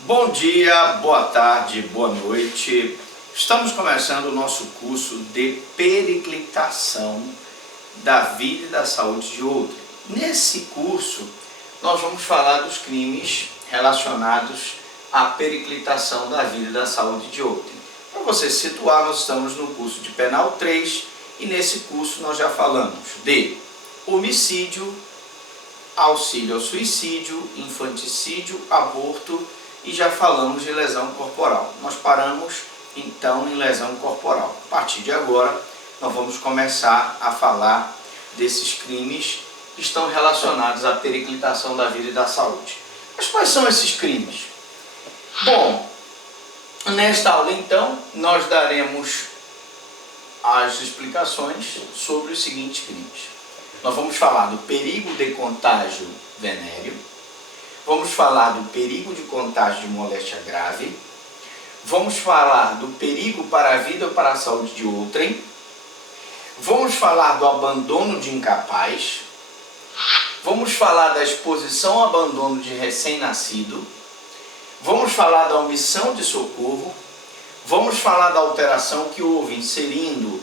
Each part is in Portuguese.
Bom dia, boa tarde, boa noite. Estamos começando o nosso curso de periclitação da vida e da saúde de outrem. Nesse curso, nós vamos falar dos crimes relacionados à periclitação da vida e da saúde de outrem. Para você se situar, nós estamos no curso de Penal 3 e nesse curso nós já falamos de homicídio, auxílio ao suicídio, infanticídio, aborto e já falamos de lesão corporal. Nós paramos então em lesão corporal. A partir de agora, nós vamos começar a falar desses crimes que estão relacionados à periclitação da vida e da saúde. Mas quais são esses crimes? Bom, nesta aula então, nós daremos as explicações sobre os seguintes crimes. Nós vamos falar do perigo de contágio venéreo, vamos falar do perigo de contágio de moléstia grave, vamos falar do perigo para a vida ou para a saúde de outrem, vamos falar do abandono de incapaz, vamos falar da exposição ao abandono de recém-nascido, vamos falar da omissão de socorro, vamos falar da alteração que houve inserindo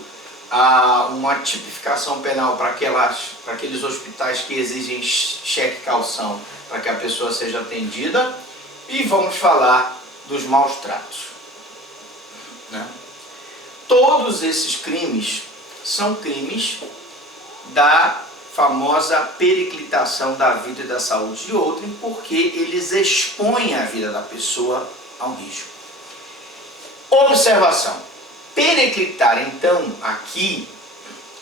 uma tipificação penal para aqueles hospitais que exigem cheque-calção para que a pessoa seja atendida, e vamos falar dos maus tratos. Todos esses crimes são crimes da famosa periclitação da vida e da saúde de outrem, porque eles expõem a vida da pessoa ao risco. Observação. Periclitar, então, aqui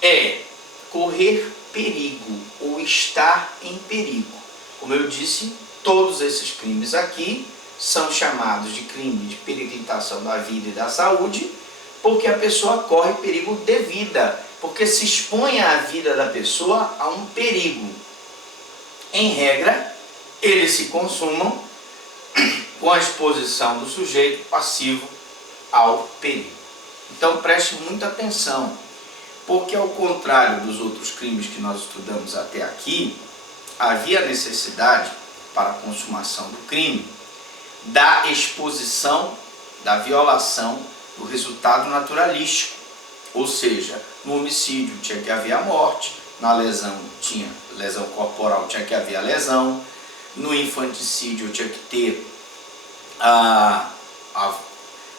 é correr perigo ou estar em perigo. Como eu disse, todos esses crimes aqui são chamados de crime de periclitação da vida e da saúde, porque a pessoa corre perigo de vida, porque se expõe a vida da pessoa a um perigo. Em regra, eles se consumam com a exposição do sujeito passivo ao perigo. Então preste muita atenção, porque ao contrário dos outros crimes que nós estudamos até aqui, havia necessidade para a consumação do crime da exposição, da violação do resultado naturalístico. Ou seja, no homicídio tinha que haver a morte, na lesão corporal tinha que haver a lesão, no infanticídio tinha que ter a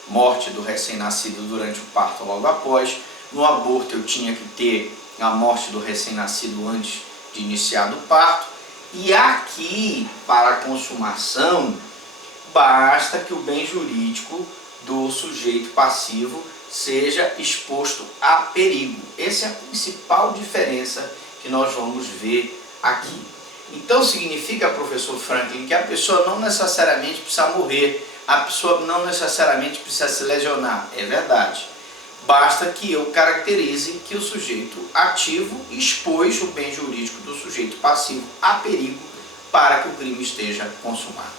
morte do recém-nascido durante o parto ou logo após, no aborto eu tinha que ter a morte do recém-nascido antes de iniciar o parto, e aqui, para a consumação, basta que o bem jurídico do sujeito passivo seja exposto a perigo. Essa é a principal diferença que nós vamos ver aqui. Então significa, professor Franklin, que a pessoa não necessariamente precisa morrer, a pessoa não necessariamente precisa se lesionar. É verdade. Basta que eu caracterize que o sujeito ativo expôs o bem jurídico do sujeito passivo a perigo para que o crime esteja consumado.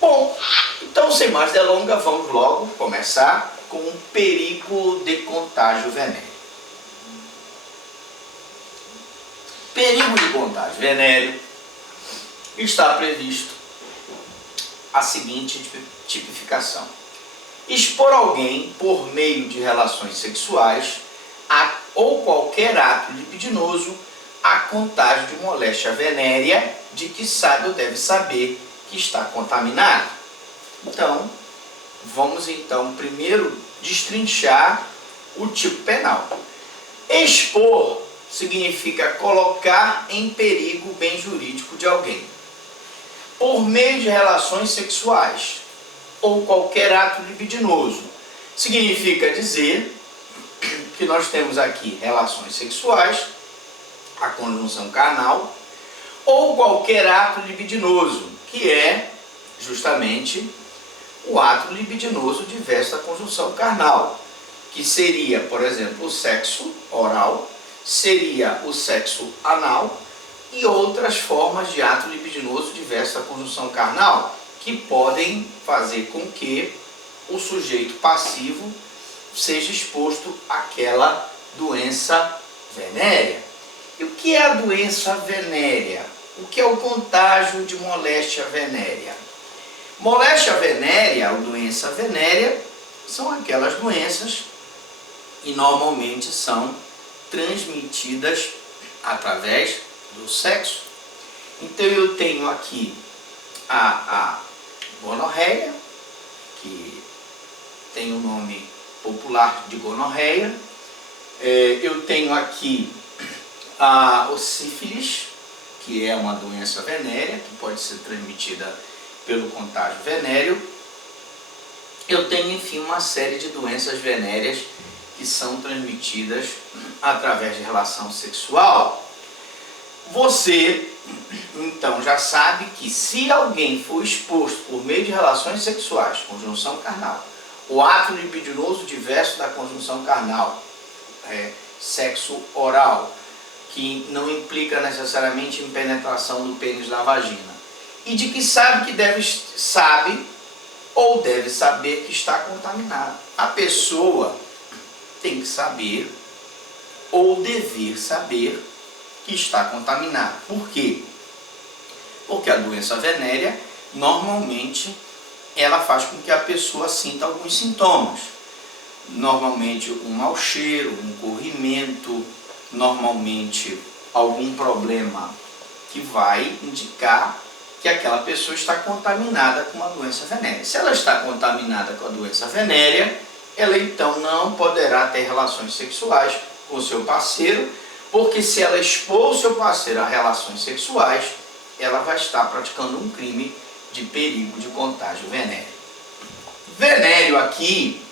Bom, então sem mais delongas, vamos logo começar com o perigo de contágio venéreo. Perigo de contágio venéreo está previsto a seguinte tipificação: expor alguém por meio de relações sexuais ou qualquer ato libidinoso a contágio de moléstia venérea de que sabe ou deve saber que está contaminado. Então, vamos então primeiro destrinchar o tipo penal. Expor significa colocar em perigo o bem jurídico de alguém por meio de relações sexuais ou qualquer ato libidinoso. Significa dizer que nós temos aqui relações sexuais, a conjunção carnal, ou qualquer ato libidinoso, que é justamente o ato libidinoso diverso da conjunção carnal, que seria, por exemplo, o sexo oral, seria o sexo anal e outras formas de ato libidinoso diverso da conjunção carnal, que podem fazer com que o sujeito passivo seja exposto àquela doença venérea. E o que é a doença venérea? O que é o contágio de moléstia venérea? Moléstia venérea ou doença venérea são aquelas doenças que normalmente são transmitidas através do sexo. Então eu tenho aqui a gonorreia, que tem o nome popular de gonorreia. Eu tenho aqui o sífilis, que é uma doença venérea, que pode ser transmitida pelo contágio venéreo. Eu tenho, enfim, uma série de doenças venéreas que são transmitidas através de relação sexual. Você, então, já sabe que se alguém for exposto por meio de relações sexuais, conjunção carnal, o ato libidinoso diverso da conjunção carnal, sexo oral, que não implica necessariamente em penetração do pênis da vagina, e de que sabe ou deve saber que está contaminado. A pessoa tem que saber ou dever saber que está contaminado. Por quê? Porque a doença venérea, normalmente, ela faz com que a pessoa sinta alguns sintomas. Normalmente um mau cheiro, um corrimento, normalmente algum problema que vai indicar que aquela pessoa está contaminada com uma doença venérea. Se ela está contaminada com a doença venérea, ela então não poderá ter relações sexuais com o seu parceiro, porque se ela expor o seu parceiro a relações sexuais, ela vai estar praticando um crime de perigo de contágio venéreo. Venéreo aqui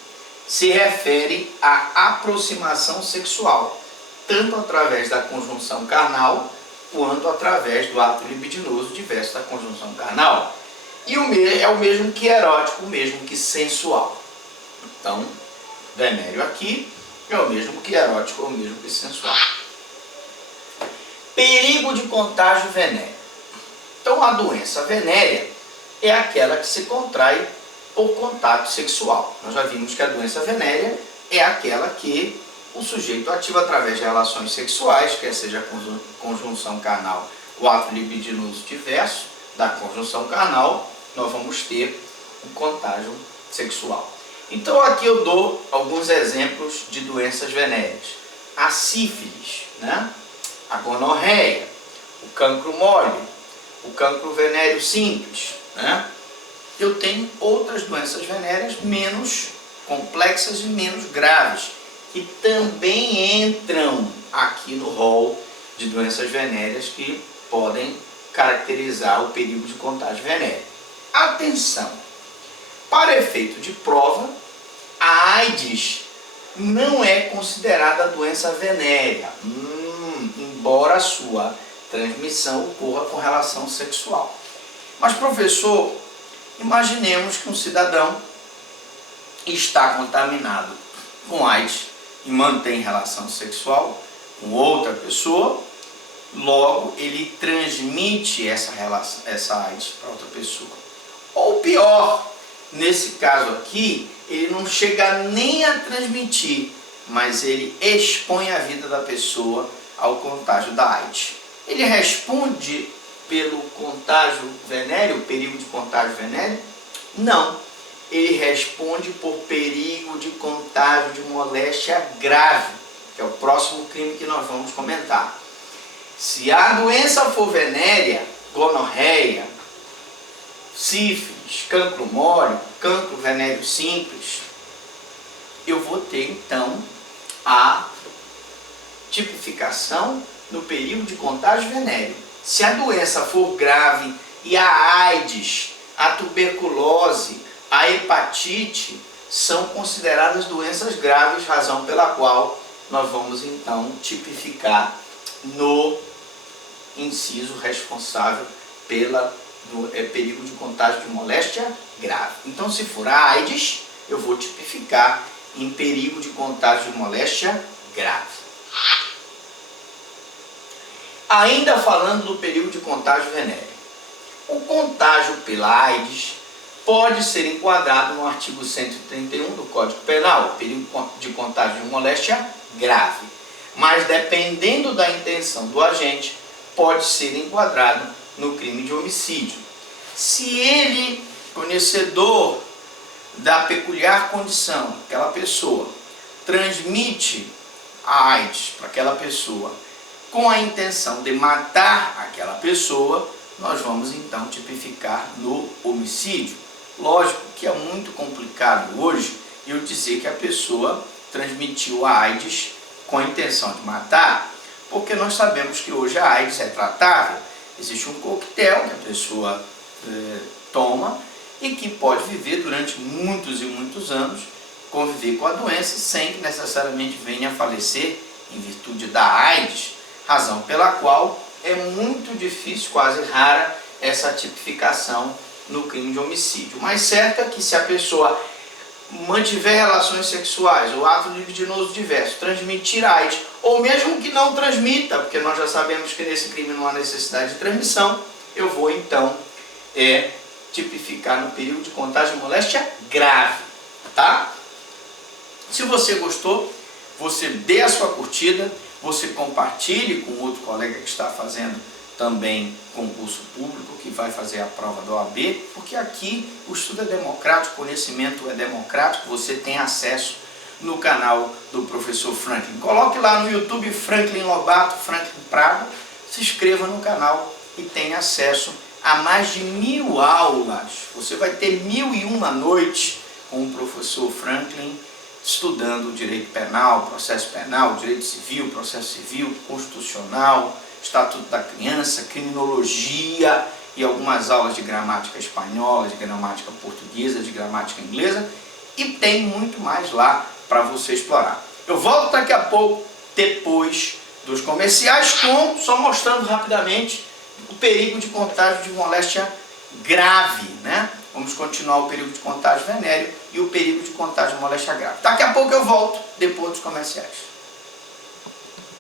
se refere à aproximação sexual, tanto através da conjunção carnal, quanto através do ato libidinoso diverso da conjunção carnal. E é o mesmo que erótico, o mesmo que sensual. Então, venéreo aqui é o mesmo que erótico, é o mesmo que sensual. Perigo de contágio venéreo. Então, a doença venérea é aquela que se contrai por contato sexual. Nós já vimos que a doença venérea é aquela que o sujeito ativa através de relações sexuais, quer seja a conjunção carnal, o ato libidinoso diverso da conjunção carnal, nós vamos ter o contágio sexual. Então aqui eu dou alguns exemplos de doenças venéreas. A sífilis, a gonorreia, o cancro mole, o cancro venéreo simples. Eu tenho outras doenças venéreas menos complexas e menos graves, que também entram aqui no rol de doenças venéreas que podem caracterizar o perigo de contágio venéreo. Atenção! Para efeito de prova, a AIDS não é considerada doença venérea, embora a sua transmissão ocorra com relação sexual. Mas, professor, imaginemos que um cidadão está contaminado com AIDS e mantém relação sexual com outra pessoa, logo ele transmite essa AIDS para outra pessoa. Ou pior, nesse caso aqui, ele não chega nem a transmitir, mas ele expõe a vida da pessoa ao contágio da AIDS. Ele responde pelo contágio venéreo, perigo de contágio venéreo? Não. Ele responde por perigo de contágio de moléstia grave, que é o próximo crime que nós vamos comentar. Se a doença for venérea, gonorreia, sífilis, cancro mole, cancro venéreo simples, eu vou ter então a tipificação no perigo de contágio venéreo. Se a doença for grave e a AIDS, a tuberculose, a hepatite são consideradas doenças graves, razão pela qual nós vamos então tipificar no inciso responsável pelo perigo de contágio de moléstia grave. Então, se for a AIDS, eu vou tipificar em perigo de contágio de moléstia grave. Ainda falando do perigo de contágio venéreo. O contágio pela AIDS pode ser enquadrado no artigo 131 do Código Penal, o perigo de contágio de moléstia grave. Mas, dependendo da intenção do agente, pode ser enquadrado no crime de homicídio. Se ele conhecedor da peculiar condição, aquela pessoa transmite a AIDS para aquela pessoa com a intenção de matar aquela pessoa, nós vamos então tipificar no homicídio. Lógico que é muito complicado hoje eu dizer que a pessoa transmitiu a AIDS com a intenção de matar, porque nós sabemos que hoje a AIDS é tratável. Existe um coquetel que a pessoa toma e que pode viver durante muitos e muitos anos, conviver com a doença sem que necessariamente venha a falecer em virtude da AIDS, razão pela qual é muito difícil, quase rara, essa tipificação no crime de homicídio. Mas certo é que se a pessoa mantiver relações sexuais ou ato libidinoso diverso, transmitir AIDS, ou mesmo que não transmita, porque nós já sabemos que nesse crime não há necessidade de transmissão, eu vou então tipificar no período de contágio de moléstia grave, tá? Se você gostou, você dê a sua curtida, você compartilhe com outro colega que está fazendo também concurso público, que vai fazer a prova da OAB, porque aqui o estudo é democrático, o conhecimento é democrático, você tem acesso no canal do professor Franklin. Coloque lá no YouTube Franklin Lobato, Franklin Prado, se inscreva no canal e tenha acesso a mais de 1000 aulas. Você vai ter 1001 noites com o professor Franklin, estudando direito penal, processo penal, direito civil, processo civil, constitucional, Estatuto da Criança, criminologia e algumas aulas de gramática espanhola, de gramática portuguesa, de gramática inglesa, e tem muito mais lá para você explorar. Eu volto daqui a pouco, depois dos comerciais, só mostrando rapidamente o perigo de contágio de moléstia grave, né? Vamos continuar o perigo de contágio venéreo e o perigo de contágio de moléstia grave. Daqui a pouco eu volto, depois dos comerciais.